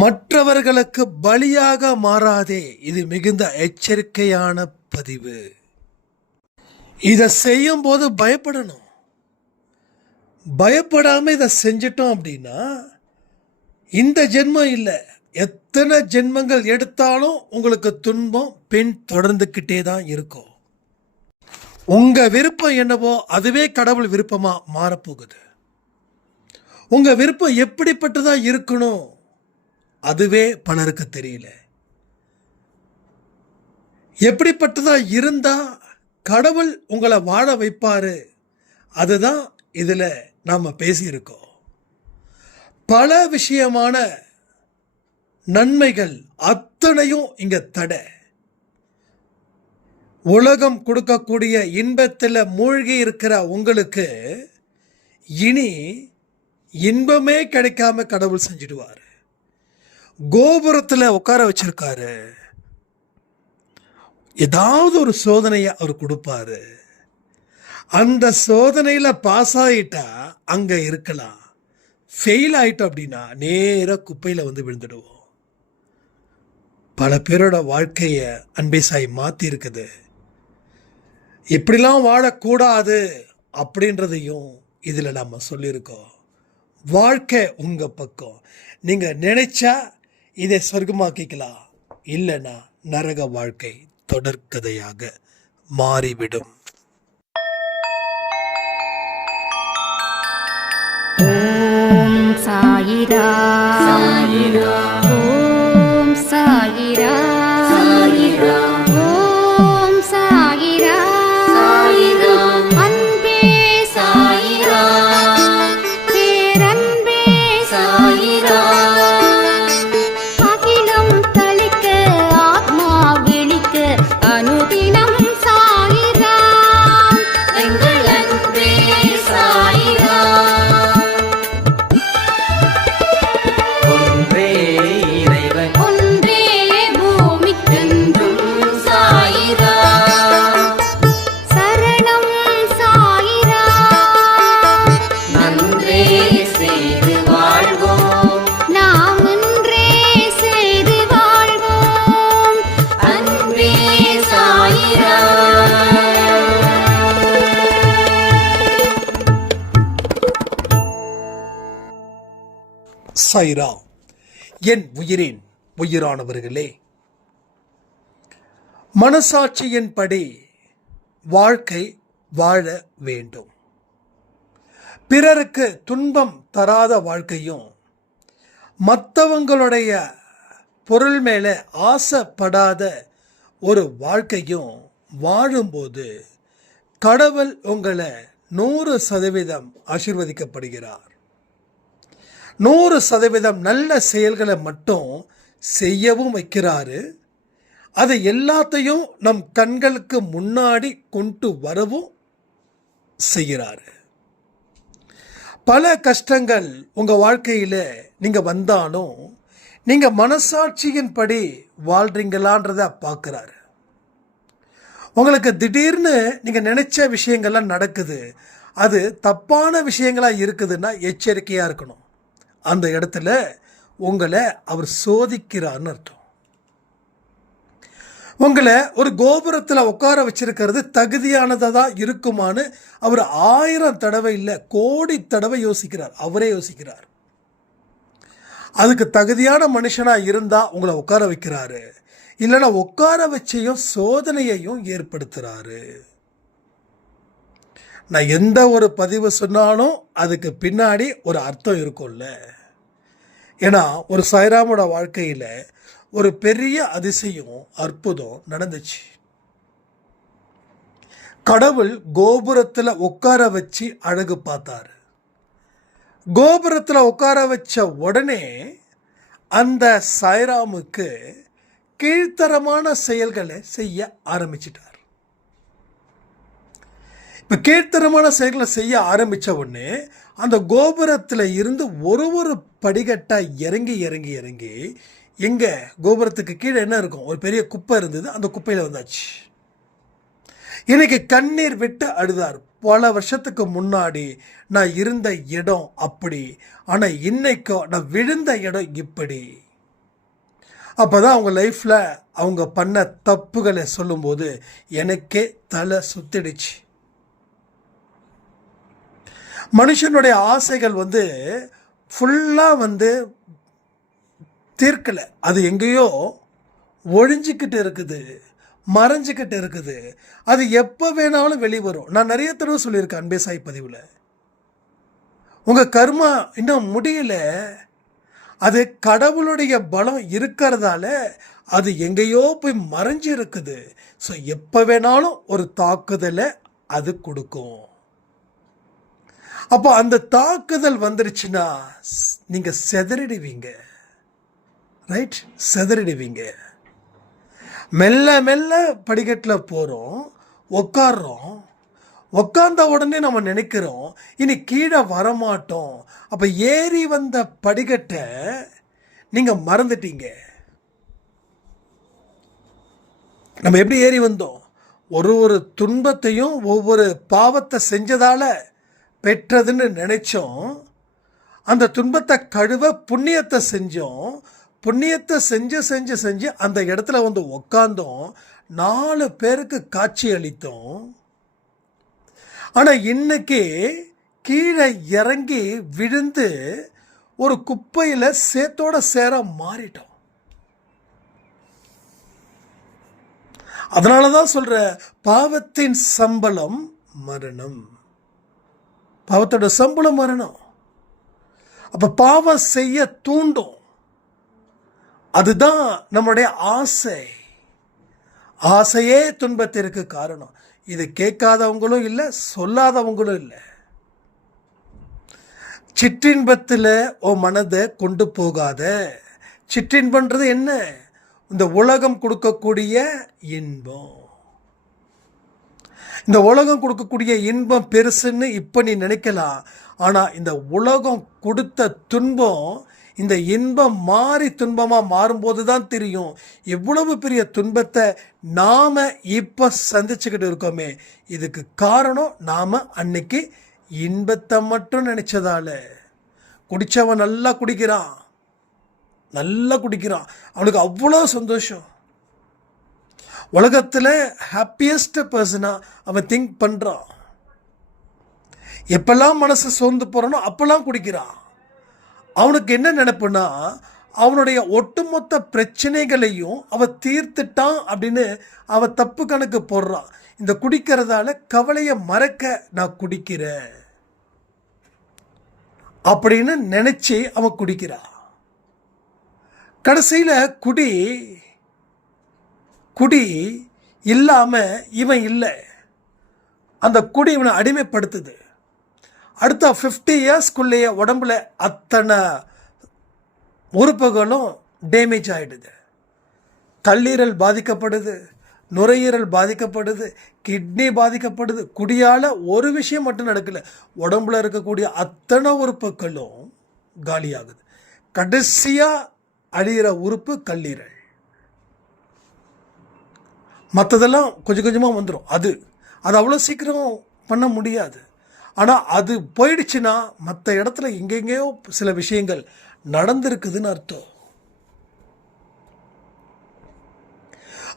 மற்றவர்களுக்கு பலியாக மாறாதே. இது மிகுந்த எச்சரிக்கையான பதிவு. இதை செய்யும் போது பயப்படணும். பயப்படாமல் இதை செஞ்சிட்டோம் அப்படின்னா இந்த ஜென்மம் இல்லை. எத்தனை ஜென்மங்கள் எடுத்தாலும் உங்களுக்கு துன்பம் பின் தொடர்ந்துக்கிட்டே தான் இருக்கும். உங்கள் விருப்பம் என்னவோ அதுவே கடவுள் விருப்பமாக மாறப்போகுது. உங்கள் விருப்பம் எப்படிப்பட்டதாக இருக்கணும்? அதுவே பலருக்கு தெரியல. எப்படிப்பட்டதா இருந்தா கடவுள் உங்களை வாழ வைப்பாரு? அதுதான் இதுல நாம பேசியிருக்கோம். பல விஷயமான நன்மைகள் அத்தனையும் இங்க தடை. உலகம் கொடுக்கக்கூடிய இன்பத்தில் மூழ்கி இருக்கிற உங்களுக்கு இனி இன்பமே கிடைக்காம கடவுள் செஞ்சிடுவார். கோபுரத்தில் உட்கார வச்சிருக்காரு. ஏதாவது ஒரு சோதனையை அவர் கொடுப்பாரு. அந்த சோதனையில் பாஸ் ஆகிட்டா அங்கே இருக்கலாம். ஃபெயில் ஆகிட்டோம் அப்படின்னா நேராக குப்பையில் வந்து விழுந்துடுவோம். பல பேரோட வாழ்க்கையை அன்பே சாய் மாற்றி இருக்குது. இப்படிலாம் வாழக்கூடாது அப்படின்றதையும் இதில் நம்ம சொல்லியிருக்கோம். வாழ்க்கை உங்கள் பக்கம். நீங்கள் நினைச்சா இதை சொர்க்கமாக்கிக்கலாம். இல்லைன்னா நரக வாழ்க்கை தொடர்கதையாக மாறிவிடும். ஓம் சாயிரா. சாயிரா. ஓம் சாயிரா. சாயிரா. சைரா என் உயிரின் உயிரானவர்களே மனசாட்சியின்படி வாழ்க்கை வாழ வேண்டும். பிறருக்கு துன்பம் தராத வாழ்க்கையும் மற்றவங்களுடைய பொருள் மேலே ஆசைப்படாத ஒரு வாழ்க்கையும் வாழும்போது கடவுள் உங்களை நூறு சதவீதம் ஆசீர்வதிக்கப்படுகிறார். நூறு சதவீதம் நல்ல செயல்களை மட்டும் செய்யவும் வைக்கிறாரு. அதை எல்லாத்தையும் நம் கண்களுக்கு முன்னாடி கொண்டு வரவும் செய்கிறாரு. பல கஷ்டங்கள் உங்கள் வாழ்க்கையில் நீங்கள் வந்தாலும் நீங்கள் மனசாட்சியின்படி வாழ்கிறீங்களான்றதை பார்க்குறாரு. உங்களுக்கு திடீர்னு நீங்கள் நினச்ச விஷயங்கள்லாம் நடக்குது. அது தப்பான விஷயங்களாக இருக்குதுன்னா எச்சரிக்கையாக இருக்கணும். அந்த இடத்துல உங்களை அவர் சோதிக்கிறார்னு அர்த்தம். உங்களை ஒரு கோபுரத்தில் உட்கார வச்சிருக்கிறது தகுதியானதாக தான் இருக்குமான்னு அவர் ஆயிரம் தடவை இல்லை கோடி தடவை யோசிக்கிறார். அவரே யோசிக்கிறார். அதுக்கு தகுதியான மனுஷனாக இருந்தால் உங்களை உட்கார வைக்கிறாரு. இல்லைன்னா உட்கார வச்சையும் சோதனையையும் ஏற்படுத்துகிறாரு நான் எந்த ஒரு பதிவு சொன்னாலும் அதுக்கு பின்னாடி ஒரு அர்த்தம் இருக்கும்ல. ஏன்னா ஒரு சாய்ராமோட வாழ்க்கையில் ஒரு பெரிய அதிசயம் அற்புதம் நடந்துச்சு. கடவுள் கோபுரத்தில் உட்கார வச்சு அழகு பார்த்தாரு. கோபுரத்தில் உட்கார வச்ச உடனே அந்த சாய்ராமுக்கு கீழ்த்தரமான செயல்களை செய்ய ஆரம்பிச்சிட்டார். இப்போ கீழ்த்தரமான செயல்களை செய்ய ஆரம்பித்த உடனே அந்த கோபுரத்தில் இருந்து ஒரு ஒரு படிக்கட்டாக இறங்கி இறங்கி இறங்கி எங்கே கோபுரத்துக்கு கீழே என்ன இருக்கும்? ஒரு பெரிய குப்பை இருந்தது. அந்த குப்பையில் வந்தாச்சு. இன்னைக்கு கண்ணீர் விட்டு அழுதார். பல வருஷத்துக்கு முன்னாடி நான் இருந்த இடம் அப்படி. ஆனால் இன்னைக்கோ நான் விழுந்த இடம் இப்படி. அப்போ தான் அவங்க லைஃப்பில் அவங்க பண்ண தப்புகளை சொல்லும்போது எனக்கே தலை சுத்திடுச்சு. மனுஷனுடைய ஆசைகள் வந்து ஃபுல்லாக வந்து தீர்க்கலை. அது எங்கேயோ ஒழிஞ்சிக்கிட்டு இருக்குது மறைஞ்சிக்கிட்டு இருக்குது. அது எப்போ வேணாலும் வெளிவரும். நான் நிறைய தடவை சொல்லியிருக்கேன் அன்பே சாய் பதிவில். உங்கள் கர்மா இன்னும் முடியல. அது கடவுளுடைய பலம் இருக்கிறதால அது எங்கேயோ போய் மறைஞ்சு இருக்குது ஸோ எப்போ வேணாலும் ஒரு தாக்குதலை அது கொடுக்கும். அப்போ அந்த தாக்குதல் வந்துருச்சுன்னா நீங்கள் செதறிடுவீங்க. ரைட் செதறிடுவீங்க. மெல்ல மெல்ல படிக்கட்டில் போகிறோம் உட்காடுறோம் உட்காந்த உடனே நம்ம நினைக்கிறோம் இனி கீழே வரமாட்டோம். அப்போ ஏறி வந்த படிக்கட்டை நீங்கள் மறந்துட்டீங்க. நம்ம எப்படி ஏறி வந்தோம்? ஒரு ஒரு துன்பத்தையும் ஒவ்வொரு பாவத்தை செஞ்சதால் பெற்றதுன்னு நினைச்சோம். அந்த துன்பத்தை கழுவ புண்ணியத்தை செஞ்சோம். புண்ணியத்தை செஞ்சு செஞ்சு செஞ்சு அந்த இடத்துல வந்து உக்காந்தோம். நாலு பேருக்கு காட்சி அளித்தோம். ஆனால் இன்னைக்கு கீழே இறங்கி விழுந்து ஒரு குப்பையில் சேத்தோட சேர மாறிட்டோம். அதனால தான் சொல்கிற பாவத்தின் சம்பளம் மரணம். பாவத்தோட சம்பளம் வரணும். அப்போ பாவம் செய்ய தூண்டும். அதுதான் நம்முடைய ஆசை. ஆசையே துன்பத்திற்கு காரணம். இது கேட்காதவங்களும் இல்லை சொல்லாதவங்களும் இல்லை. சிற்றின்பத்தில் ஓ மனதை கொண்டு போகாத. சிற்றின்பன்றது என்ன? இந்த உலகம் கொடுக்கக்கூடிய இன்பம். இந்த உலகம் கொடுக்கக்கூடிய இன்பம் பெருசுன்னு இப்போ நீ நினைக்கலாம். ஆனால் இந்த உலகம் கொடுத்த துன்பம் இந்த இன்பம் மாறி துன்பமாக மாறும்போது தான் தெரியும். எவ்வளவு பெரிய துன்பத்தை நாம் இப்போ சந்திச்சுக்கிட்டு இருக்கோமே. இதுக்கு காரணம் நாம் அன்னைக்கு இன்பத்தை மட்டும் நினச்சதால. குடித்தவன் நல்லா குடிக்கிறான். நல்லா குடிக்கிறான். அவனுக்கு அவ்வளோ சந்தோஷம். உலகத்தில் ஹாப்பியஸ்ட் பர்சனாக அவன் திங்க் பண்ணுறான் எப்பெல்லாம் மனசு சோர்ந்து போகிறானோ அப்போல்லாம் குடிக்கிறான். அவனுக்கு என்ன நினப்புனா அவனுடைய ஒட்டுமொத்த பிரச்சனைகளையும் அவன் தீர்த்துட்டான் அப்படின்னு அவன் தப்பு கணக்கு போடுறான். இந்த குடிக்கிறதால கவலையை மறக்க நான் குடிக்கிறேன். அப்படின்னு நினச்சி அவன் குடிக்கிறான். கடைசியில் குடி குடி இல்லாமல் இவன் இல்லை. அந்த குடி இவனை அடிமைப்படுத்துது. அடுத்த ஃபிஃப்டி இயர்ஸ்க்குள்ளேயே உடம்புல அத்தனை உறுப்புகளும் டேமேஜ் ஆகிடுது கல்லீரல் பாதிக்கப்படுது நுரையீரல் பாதிக்கப்படுது கிட்னி பாதிக்கப்படுது. குடியால் ஒரு விஷயம் மட்டும் நடக்கல. உடம்புல இருக்கக்கூடிய அத்தனை உறுப்புகளும் காலியாகுது. கடைசியாக அழியிற உறுப்பு கல்லீரல். மற்றதெல்லாம் கொஞ்சம் கொஞ்சமாக வந்துடும் அது அது அவ்வளோ சீக்கிரம் பண்ண முடியாது. ஆனால் அது போயிடுச்சுன்னா மற்ற இடத்துல எங்கெங்கேயோ சில விஷயங்கள் நடந்திருக்குதுன்னு அர்த்தம்.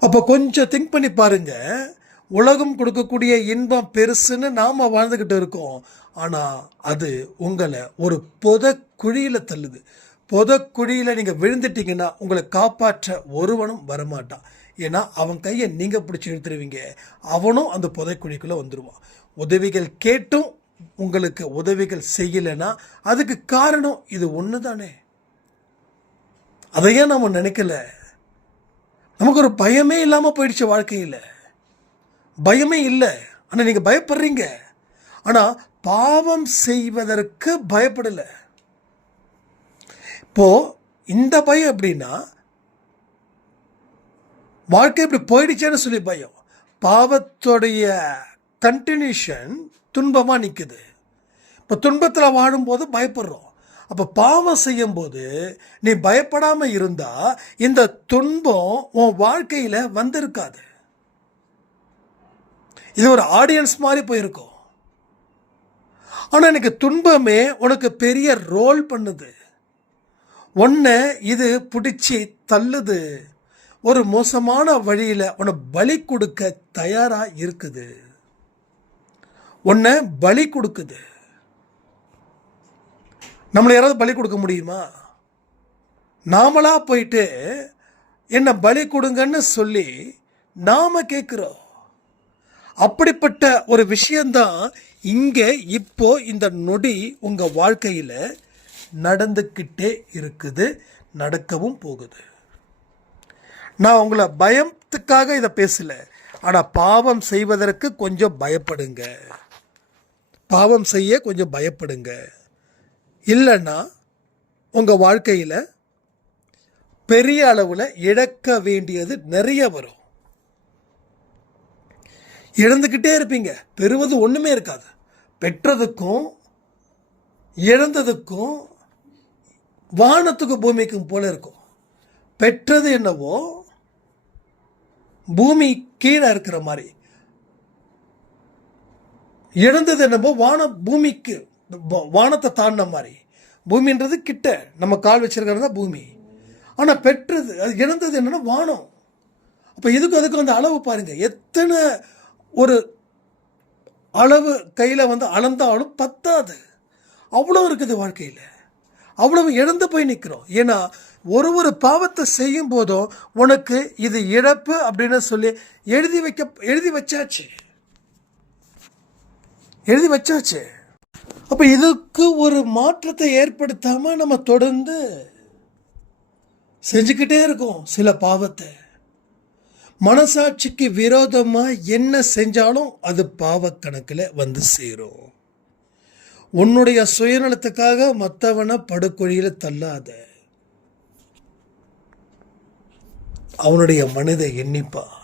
அப்போ கொஞ்சம் திங்க் பண்ணி பாருங்க. உலகம் கொடுக்கக்கூடிய இன்பம் பெருசுன்னு நாம் வாழ்ந்துக்கிட்டு இருக்கோம். ஆனால் அது உங்களை ஒரு பொத குழியில் தள்ளுது. பொத குழியில் நீங்கள் விழுந்துட்டீங்கன்னா உங்களை காப்பாற்ற ஒருவனும் வரமாட்டான். ஏன்னா அவன் கையை நீங்கள் பிடிச்சி இழுத்துருவீங்க. அவனும் அந்த புதைக்குழிக்குள்ளே வந்துடுவான் உதவிகள் கேட்டும் உங்களுக்கு உதவிகள் செய்யலைன்னா அதுக்கு காரணம் இது ஒன்று தானே அதையே நம்ம நினைக்கல. நமக்கு ஒரு பயமே இல்லாமல் போயிடுச்சு வாழ்க்கையில். பயமே இல்லை. ஆனால் நீங்கள் பயப்படுறீங்க. ஆனால் பாவம் செய்வதற்கு பயப்படலை. இப்போது இந்த பயம் எப்படின்னா வாழ்க்கை இப்படி போயிடுச்சேன்னு சொல்லி பயம். பாவத்துடைய கண்டினியூஷன் துன்பமாக நிற்குது இப்போ துன்பத்தில் வாழும்போது பயப்படுறோம். அப்போ பாவம் செய்யும்போது நீ பயப்படாமல் இருந்தால் இந்த துன்பம் உன் வாழ்க்கையில் வந்திருக்காது. இது ஒரு ஆடியன்ஸ் மாதிரி போயிருக்கும். ஆனால் எனக்கு துன்பமே உனக்கு பெரிய ரோல் பண்ணுது. ஒன்று இது பிடிச்சி தள்ளுது. ஒரு மோசமான வழியில் உன்னை பலி கொடுக்க தயாராக இருக்குது. உன்னை பலி கொடுக்குது. நம்மளை யாராவது பலி கொடுக்க முடியுமா? நாமளாக போயிட்டு என்னை பலி கொடுங்கன்னு சொல்லி நாம கேட்குறோம். அப்படிப்பட்ட ஒரு விஷயந்தான் இங்கே இப்போ இந்த நொடி உங்கள் வாழ்க்கையில் நடந்துக்கிட்டே இருக்குது நடக்கவும் போகுது. நான் உங்களை பயத்துக்காக இதை பேசல. ஆனால் பாவம் செய்வதற்கு கொஞ்சம் பயப்படுங்க. பாவம் செய்ய கொஞ்சம் பயப்படுங்க. இல்லைன்னா உங்கள் வாழ்க்கையில் பெரிய அளவில் இழக்க வேண்டியது நிறைய வரும். இழந்துக்கிட்டே இருப்பீங்க. பெறுவது ஒன்றுமே இருக்காது. பெற்றதுக்கும் இழந்ததுக்கும் வானத்துக்கும் பூமிக்கும் போல இருக்கும். பெற்றது என்னவோ பூமி கீழே இருக்கிற மாதிரி. எழுந்தது என்னமோ வான பூமிக்கு வானத்தை தாண்டின மாதிரி. பூமின்றது கிட்ட. நம்ம கால் வச்சிருக்கிறது தான் பூமி. ஆனால் பெற்றது அது இழந்தது என்னென்னா வானம். அப்போ இதுக்கு அதுக்கு அந்த அளவு பாருங்க. எத்தனை ஒரு அளவு கையில் வந்து அளந்தாலும் பத்தாது. அவ்வளோ இருக்குது வாழ்க்கையில். அவ்வளவு இழந்து போய் நிற்கிறோம் ஏன்னா ஒரு ஒரு பாவத்தை செய்யும் போதும் உனக்கு இது இழப்பு அப்படின்னு சொல்லி எழுதி வைக்க எழுதி வச்சாச்சு. எழுதி வச்சாச்சு. அப்போ இதுக்கு ஒரு மாற்றத்தை ஏற்படுத்தாம நம்ம தொடர்ந்து செஞ்சுக்கிட்டே இருக்கோம் சில பாவத்தை. மனசாட்சிக்கு விரோதமாக என்ன செஞ்சாலும் அது பாவக்கணக்கில் வந்து சேரும். உன்னுடைய சுயநலத்துக்காக மற்றவனை படுகொழியில் தள்ளாத. அவனுடைய மனதை எண்ணிப்பார்.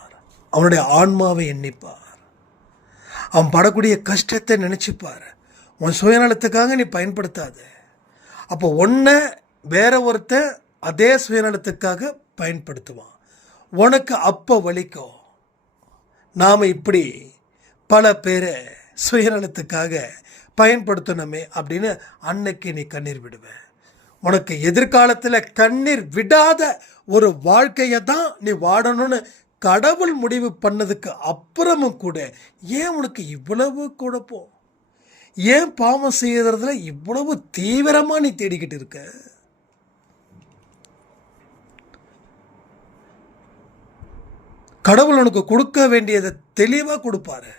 அவனுடைய ஆன்மாவை எண்ணிப்பார். அவன் படக்கூடிய கஷ்டத்தை நினச்சிப்பார். உன் சுயநலத்துக்காக நீ பயன்படுத்தாத. அப்போ ஒன்றை வேற ஒருத்தன் அதே சுயநலத்துக்காக பயன்படுத்துவான். உனக்கு அப்போ வலிக்கும் நாம் இப்படி பல பேரை சுயநலத்துக்காக பயன்படுத்தணுமே அப்படின்னு அன்னைக்கு நீ கண்ணீர் விடுவேன் உனக்கு எதிர்காலத்தில் கண்ணீர் விடாத ஒரு வாழ்க்கையை தான் நீ வாடணும்னு கடவுள் முடிவு பண்ணதுக்கு அப்புறமும் கூட ஏன் உனக்கு இவ்வளவு குழப்பம்? ஏன் பாவம் செய்யறதுல இவ்வளவு தீவிரமாக நீ தேடிக்கிட்டு இருக்க? கடவுள் உனக்கு கொடுக்க வேண்டியதை தெளிவாக கொடுப்பாரு.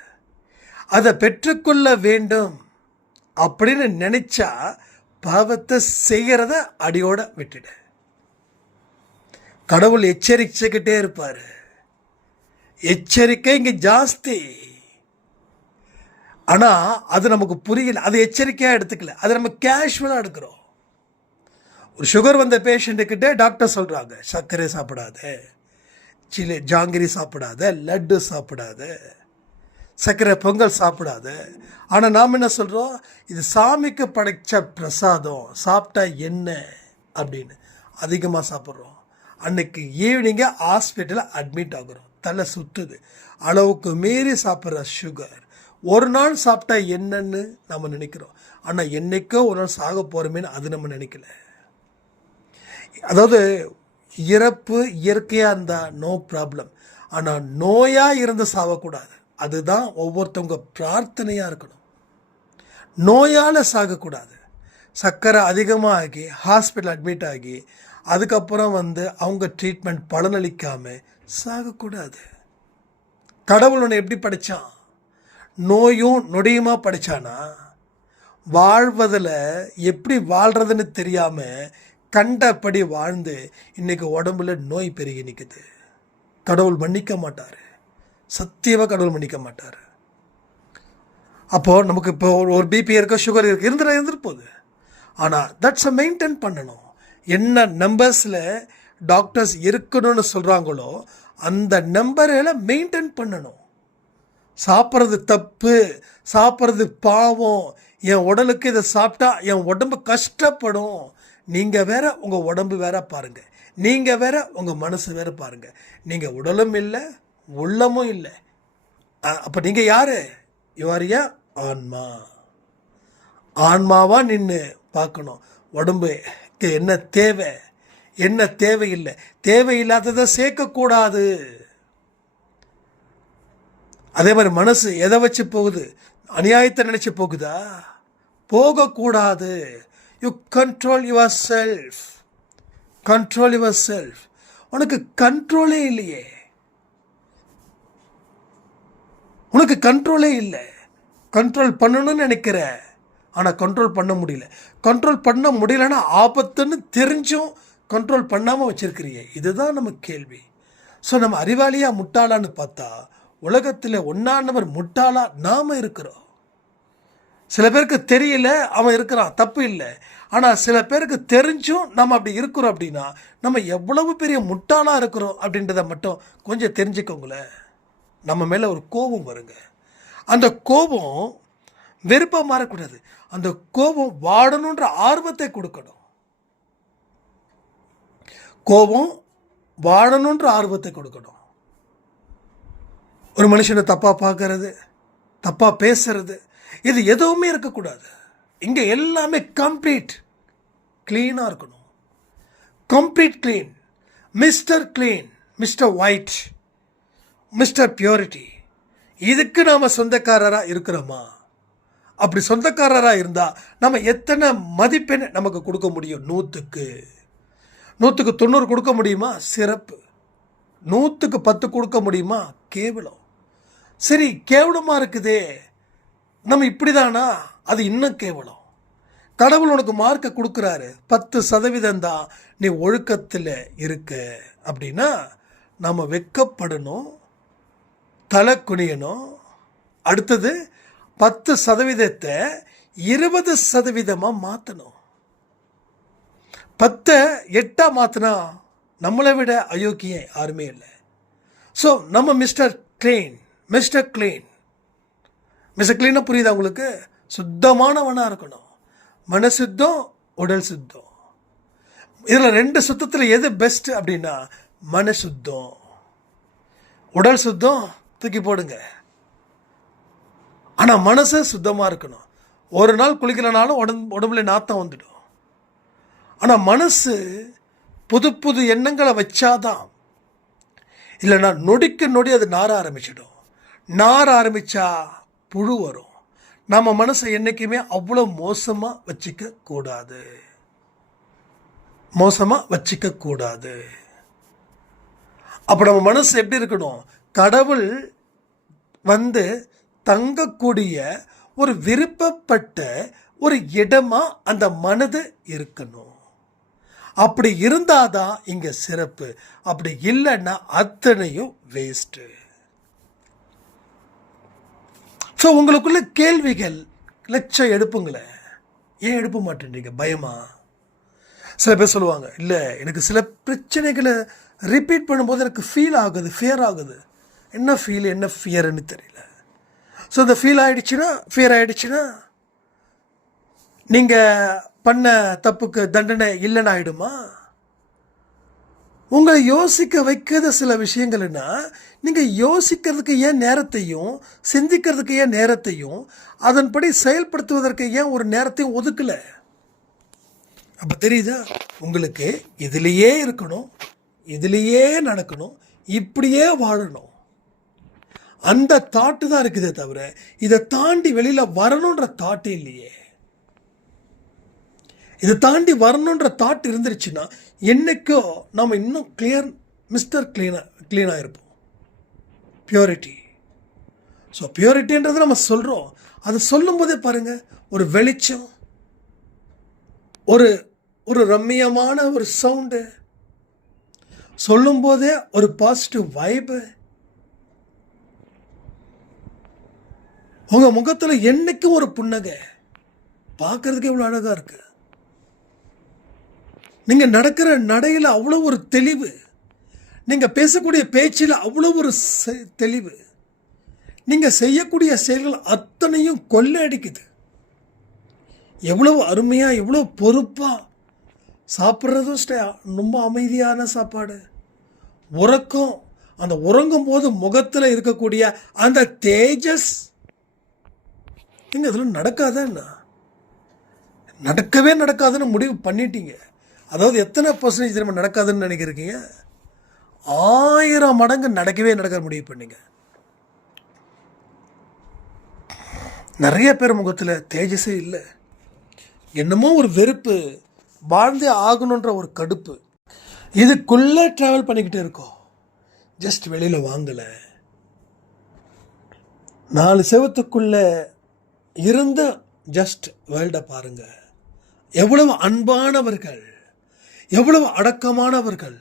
அதை பெற்றுக்கொள்ள வேண்டும் அப்படின்னு நினைச்சா பாவத்தை செய்கிறத அடியோட விட்டுடு. கடவுள் எச்சரிச்சுக்கிட்டே இருப்பார். எச்சரிக்கை இங்கே ஜாஸ்தி. ஆனால் அது நமக்கு புரியல. அது எச்சரிக்கையாக எடுத்துக்கல. அது நம்ம கேஷுவலாக எடுக்கிறோம். ஒரு சுகர் வந்த பேஷண்ட்டுக்கிட்டே டாக்டர் சொல்கிறாங்க சர்க்கரை சாப்பிடாத. சில்லி ஜாங்கிரி சாப்பிடாத. லட்டு சாப்பிடாத. சர்க்கரை பொங்கல் சாப்பிடாத. ஆனால் நாம் என்ன சொல்கிறோம் இது சாமிக்கு படைச்ச பிரசாதம். சாப்பிட்டா என்ன? அப்படின்னு. அதிகமாக சாப்பிட்றோம். அன்னைக்கு ஈவினிங்கே ஹாஸ்பிட்டலில் அட்மிட் ஆகுறோம். தலை சுற்றுது அளவுக்கு மீறி சாப்பிட்ற சுகர் ஒரு நாள் சாப்பிட்டா என்னன்னு நம்ம நினைக்கிறோம். ஆனால் என்னைக்கோ ஒரு நாள் சாக போகிறோமேன்னு அது நம்ம நினைக்கல. அதாவது இறப்பு இயற்கையாக இருந்தால் நோ ப்ராப்ளம் ஆனால் நோயாக இருந்து சாகக்கூடாது. அதுதான் ஒவ்வொருத்தவங்க பிரார்த்தனையாக இருக்கணும். நோயால் சாகக்கூடாது. சர்க்கரை அதிகமாக ஆகி ஹாஸ்பிட்டல் அட்மிட் ஆகி அதுக்கப்புறம் வந்து அவங்க ட்ரீட்மெண்ட் பலனளிக்காமல் சாகக்கூடாது. கடவுள் உன்னை எப்படி படித்தான் நோயும் நொடியுமா படித்தானா வாழ்வதில் எப்படி வாழ்கிறதுன்னு தெரியாமல் கண்டபடி வாழ்ந்து இன்னைக்கு உடம்புல நோய் பெருகி நிற்குது கடவுள் மன்னிக்க மாட்டார். சத்தியமாக கடவுள் மன்னிக்க மாட்டார். அப்போது நமக்கு இப்போ ஒரு- பிபி இருக்க சுகர் இருக்குது இருந்துட இருந்துட்டு போகுது ஆனால் தட்ஸ் அ மெயின்டைன் பண்ணணும். என்ன நம்பர்ஸில் டாக்டர்ஸ் இருக்கணும்னு சொல்கிறாங்களோ அந்த நம்பரில் மெயின்டைன் பண்ணணும். சாப்பிட்றது தப்பு சாப்பிட்றது பாவம் என் உடலுக்கு இதை சாப்பிட்டா என் உடம்பு கஷ்டப்படும். நீங்கள் வேற உங்கள் உடம்பு வேற பாருங்க. நீங்கள் வேற உங்கள் மனசு வேற பாருங்கள் நீங்கள் உடலும் இல்லை உள்ளமும் இல்லை. அப்போ நீங்கள் யார்? யுவாரியா ஆன்மா. ஆன்மாவாக நின்று பார்க்கணும். உடம்புக்கு என்ன தேவை? என்ன தேவையில்லை? தேவையில்லாததை சேர்க்கக்கூடாது. அதே மாதிரி மனசு எதை வச்சு போகுது? அநியாயத்தை நினச்சி போகுதா? போகக்கூடாது. You control your self control your self உனக்கு கண்ட்ரோலே இல்லையே. உனக்கு கண்ட்ரோலே இல்லை. கண்ட்ரோல் பண்ணணும்னு நினைக்கிற. ஆனால் கண்ட்ரோல் பண்ண முடியல. கண்ட்ரோல் பண்ண முடியலன்னா ஆபத்துன்னு தெரிஞ்சும் கண்ட்ரோல் பண்ணாமல் வச்சுருக்கிறீங்க இதுதான் நம்ம கேள்வி. ஸோ நம்ம அறிவாளியாக முட்டாளான்னு பார்த்தா உலகத்தில் ஒன்றா முட்டாளாக நாம் இருக்கிறோம். சில பேருக்கு தெரியல அவன் இருக்கிறான். தப்பு இல்லை. ஆனால் சில பேருக்கு தெரிஞ்சும் நம்ம அப்படி இருக்கிறோம் அப்படின்னா நம்ம எவ்வளவு பெரிய முட்டாளாக இருக்கிறோம் அப்படின்றத மட்டும் கொஞ்சம் தெரிஞ்சுக்கோங்களேன். நம்ம மேலே ஒரு கோபம் வருங்க. அந்த கோபம் வெறுப்பாக மாறக்கூடாது. அந்த கோபம் வாடணுன்ற ஆர்வத்தை கொடுக்கணும். கோபம் வாழணுன்ற ஆர்வத்தை கொடுக்கணும். ஒரு மனுஷனை தப்பாக பார்க்கறது தப்பாக பேசுறது இது எதுவுமே இருக்கக்கூடாது. இங்கே எல்லாமே கம்ப்ளீட் க்ளீனாக இருக்கணும். Complete clean mister clean mister white mister purity இதுக்கு நாம் சொந்தக்காரராக இருக்கிறோமா? அப்படி சொந்தக்காரராக இருந்தால் நம்ம எத்தனை மதிப்பெண் நமக்கு கொடுக்க முடியும்? நூற்றுக்கு நூற்றுக்கு தொண்ணூறு கொடுக்க முடியுமா? சிறப்பு. நூற்றுக்கு பத்து கொடுக்க முடியுமா? கேவலம். சரி கேவலமாக இருக்குதே. நம்ம இப்படி தானா அது இன்னும் கேவலம். கடவுள் உனக்கு மார்க்கை கொடுக்குறாரு. பத்து சதவீதம் தான் நீ ஒழுக்கத்தில் இருக்க. அப்படின்னா நம்ம வெக்கப்படணும். தலை குனியணும் அடுத்தது பத்து சதவீதத்தை இருபது சதவீதமாக மாற்றணும் பத்தை எட்டாக மாற்றினா நம்மளை விட அயோக்கியம் யாருமே இல்லை. ஸோ நம்ம mister clean mister clean mister க்ளீனாக புரியுதா உங்களுக்கு? சுத்தமானவனாக இருக்கணும். மன சுத்தம் உடல் சுத்தம். இதில் ரெண்டு சுத்தத்தில் எது பெஸ்ட் அப்படின்னா மன சுத்தம் உடல் சுத்தம் தூக்கி போடுங்க. ஆனால் மனசு சுத்தமாக இருக்கணும். ஒரு நாள் குளிக்கலனாலும் உடம்பு உடம்புல நாத்தம் வந்துடும். ஆனால் மனசு புது புது எண்ணங்களை வச்சாதான் இல்லைன்னா நொடிக்கு நொடி அது நார ஆரம்பிச்சிடும். நார ஆரம்பித்தா புழு வரும். நம்ம மனசை என்றைக்குமே அவ்வளோ மோசமாக வச்சிக்க கூடாது மோசமாக வச்சிக்க கூடாது அப்போ நம்ம மனசு எப்படி இருக்கணும்? கடவுள் வந்து தங்கக்கூடிய ஒரு விருப்பப்பட்ட ஒரு இடமா அந்த மனது இருக்கணும். அப்படி இருந்தாதான் இங்க சிறப்பு. அப்படி இல்லைன்னா அத்தனையும் வேஸ்ட்டு ஸோ உங்களுக்குள்ள கேள்விகள் லட்சம் எடுப்புங்களேன் ஏன் எடுப்ப மாட்டேன்றீங்க? பயமா? சில பேர் சொல்லுவாங்க இல்லை எனக்கு சில பிரச்சனைகளை ரிப்பீட் பண்ணும்போது எனக்கு ஃபீல் ஆகுது ஃபியர் ஆகுது. என்ன ஃபீல் என்ன ஃபியர்னு தெரியல. ஸோ இந்த ஃபீல் ஆகிடுச்சுன்னா ஃபியர் ஆகிடுச்சுன்னா நீங்கள் பண்ண தப்புக்கு தண்டனை இல்லைன்னு ஆகிடுமா உங்களை யோசிக்க வைக்காத சில விஷயங்கள்னா நீங்கள் யோசிக்கிறதுக்கு ஏன் நேரத்தையும் சிந்திக்கிறதுக்கு ஏன் நேரத்தையும் அதன்படி செயல்படுத்துவதற்கு ஏன் ஒரு நேரத்தையும் ஒதுக்கலை? அப்போ தெரியுதா? உங்களுக்கு இதுலேயே இருக்கணும் இதுலேயே நடக்கணும் இப்படியே வாழணும். அந்த தாட்டு தான் இருக்குதே தவிர இதை தாண்டி வெளியில் வரணுன்ற தாட்டு இல்லையே. இதை தாண்டி வரணுன்ற தாட் இருந்துருச்சுன்னா என்னைக்கோ நம்ம இன்னும் கிளியர் மிஸ்டர் க்ளீனாக க்ளீனாக இருப்போம் பியூரிட்டி ஸோ பியூரிட்டின்றது நம்ம சொல்கிறோம் அதை சொல்லும்போதே பாருங்கள் ஒரு வெளிச்சம் ஒரு ஒரு ரம்மியமான ஒரு சவுண்டு சொல்லும்போதே ஒரு பாசிட்டிவ் வைபு உங்கள் முகத்தில் என்னைக்கும் ஒரு புன்னகை. பார்க்கறதுக்கு எவ்வளோ அழகாக இருக்கு. நீங்கள் நடக்கிற நடையில் அவ்வளோ ஒரு தெளிவு. நீங்கள் பேசக்கூடிய பேச்சில் அவ்வளோ ஒரு செ- தெளிவு. நீங்கள் செய்யக்கூடிய செயல்கள் அத்தனையும் கொள்ளையடிக்குது. எவ்வளவு அருமையாக எவ்வளோ பொறுப்பாக சாப்பிட்றதும் ஸ்டே ரொம்ப அமைதியான சாப்பாடு. உறக்கம் அந்த உறங்கும் போது முகத்தில் இருக்கக்கூடிய அந்த தேஜஸ் நீங்கள் இதெல்லாம் நடக்காதா என்ன? நடக்கவே நடக்காதுன்னு முடிவு பண்ணிட்டீங்க. அதாவது எத்தனை பர்சன்டேஜ் திரும்ப நடக்காதுன்னு நினைக்கிறீங்க? ஆயிரம் மடங்கு நடக்கவே நடக்க முடிவு பண்ணீங்க. நிறைய பேர் முகத்தில் தேஜஸே இல்லை. என்னமோ ஒரு வெறுப்பு வாழ்ந்தே ஆகணுன்ற ஒரு கடுப்பு. இதுக்குள்ளே ட்ராவல் பண்ணிக்கிட்டே இருக்கோம். ஜஸ்ட் வெளியில் வாங்கலை. நாலு செவத்துக்குள்ளே இருந்த ஜஸ்ட் வேர்ல்டை பாருங்கள் எவ்வளவு அன்பானவர்கள் எவ்வளவு அடக்கமானவர்கள்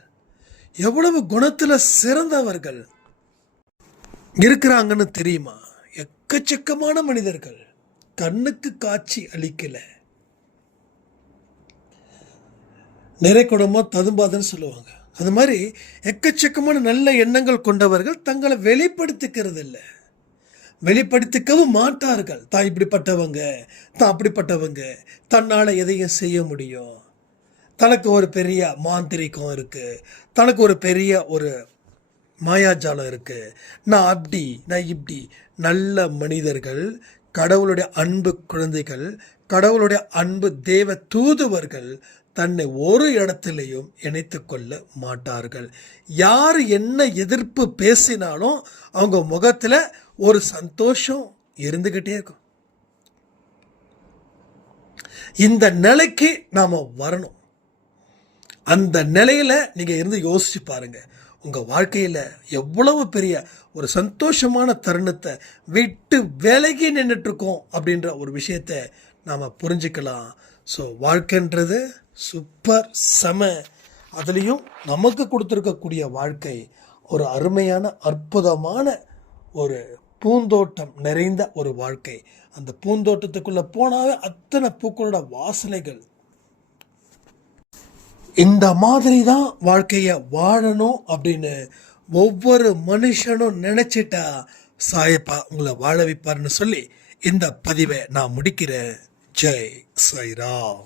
எவ்வளவு குணத்தில் சிறந்தவர்கள் இருக்கிறாங்கன்னு தெரியுமா? எக்கச்சக்கமான மனிதர்கள் கண்ணுக்கு காட்சி அளிக்கல. நிறை குடும்பம் ததும்பாதுன்னு சொல்லுவாங்க. அது மாதிரி எக்கச்சக்கமான நல்ல எண்ணங்கள் கொண்டவர்கள் தங்களை வெளிப்படுத்திக்கிறது இல்லை வெளிப்படுத்திக்கவும் மாட்டார்கள். தான் இப்படிப்பட்டவங்க தான் அப்படிப்பட்டவங்க தன்னால் எதையும் செய்ய முடியும். தனக்கு ஒரு பெரிய மாந்திரிகம் இருக்குது தனக்கு ஒரு பெரிய ஒரு மாயாஜாலம் இருக்குது நான் அப்படி நான் இப்படி. நல்ல மனிதர்கள் கடவுளுடைய அன்பு குழந்தைகள் கடவுளுடைய அன்பு தேவ தூதுவர்கள் தன்னை ஒரு இடத்துலையும் இணைத்து கொள்ள மாட்டார்கள். யார் என்ன எதிர்ப்பு பேசினாலும் அவங்க முகத்தில் ஒரு சந்தோஷம் இருந்துக்கிட்டே இருக்கும். இந்த நிலைக்கு நாம் வரணும். அந்த நிலையில் நீங்கள் இருந்து யோசிச்சு பாருங்கள் உங்கள் வாழ்க்கையில் எவ்வளவு பெரிய ஒரு சந்தோஷமான தருணத்தை விட்டு விலகி நின்றுட்டுருக்கோம் அப்படின்ற ஒரு விஷயத்தை நாம் புரிஞ்சுக்கலாம். ஸோ வாழ்க்கைன்றது சூப்பர் செம. அதுலேயும் நமக்கு கொடுத்துருக்கக்கூடிய வாழ்க்கை ஒரு அருமையான அற்புதமான ஒரு பூந்தோட்டம் நிறைந்த ஒரு வாழ்க்கை. அந்த பூந்தோட்டத்துக்குள்ளே போனாவே அத்தனை பூக்களோட வாசனைகள். இந்த மாதிரி தான் வாழ்க்கையை வாழணும் அப்படின்னு ஒவ்வொரு மனுஷனும் நினச்சிட்டா சாயப்பா உங்களை வாழ வைப்பார்னு சொல்லி இந்த பதிவை நான் முடிக்கிறேன். ஜெய் சாய்ராம்.